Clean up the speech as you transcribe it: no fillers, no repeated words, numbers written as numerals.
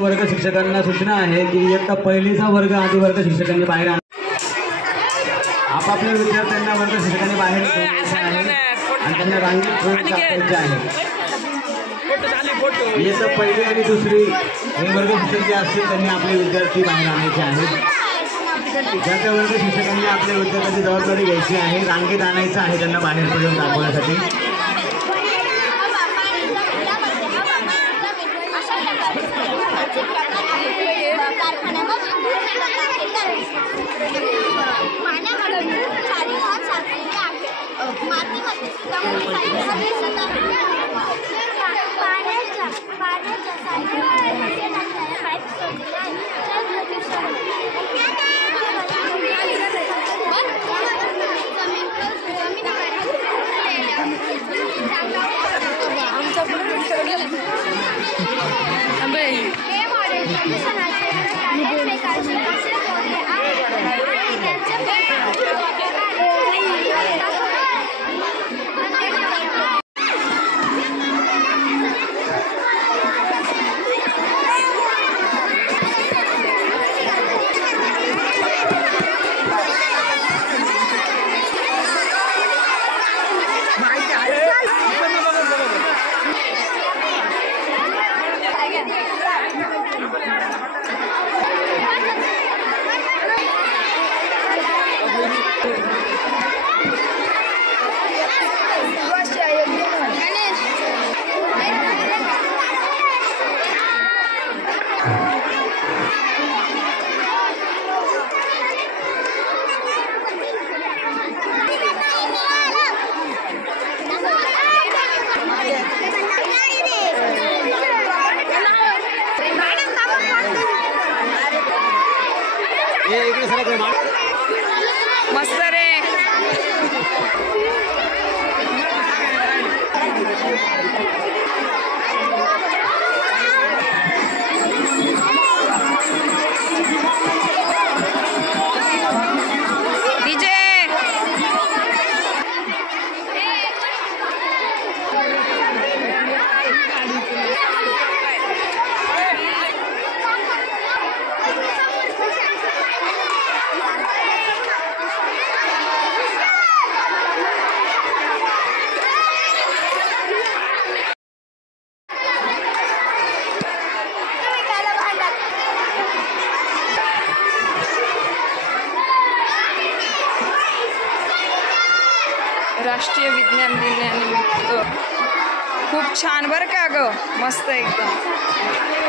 वर्ग शिक्षकांना सूचना आहे की इयत्ता पहिलीचा वर्ग आधी वर्ग शिक्षकांनी बाहेर आपापल्या विद्यार्थ्यांना वर्ग शिक्षकांनी बाहेर आहे आणि त्यांना रांगेत दाखवायचे आहे। इयत्ता पहिली आणि दुसरी हे वर्ग शिक्षक जे असतील त्यांनी आपले विद्यार्थी बाहेर आणायचे आहेत। ज्या वर्ग शिक्षकांनी आपल्या विद्यार्थ्यांची जबाबदारी घ्यायची आहे, रांगेत आणायचं आहे त्यांना बाहेर पडून दाखवण्यासाठी। मस्त रे। राष्ट्रीय विज्ञान दिनानिमित्त खूप छान बरं का ग, मस्त एकदम।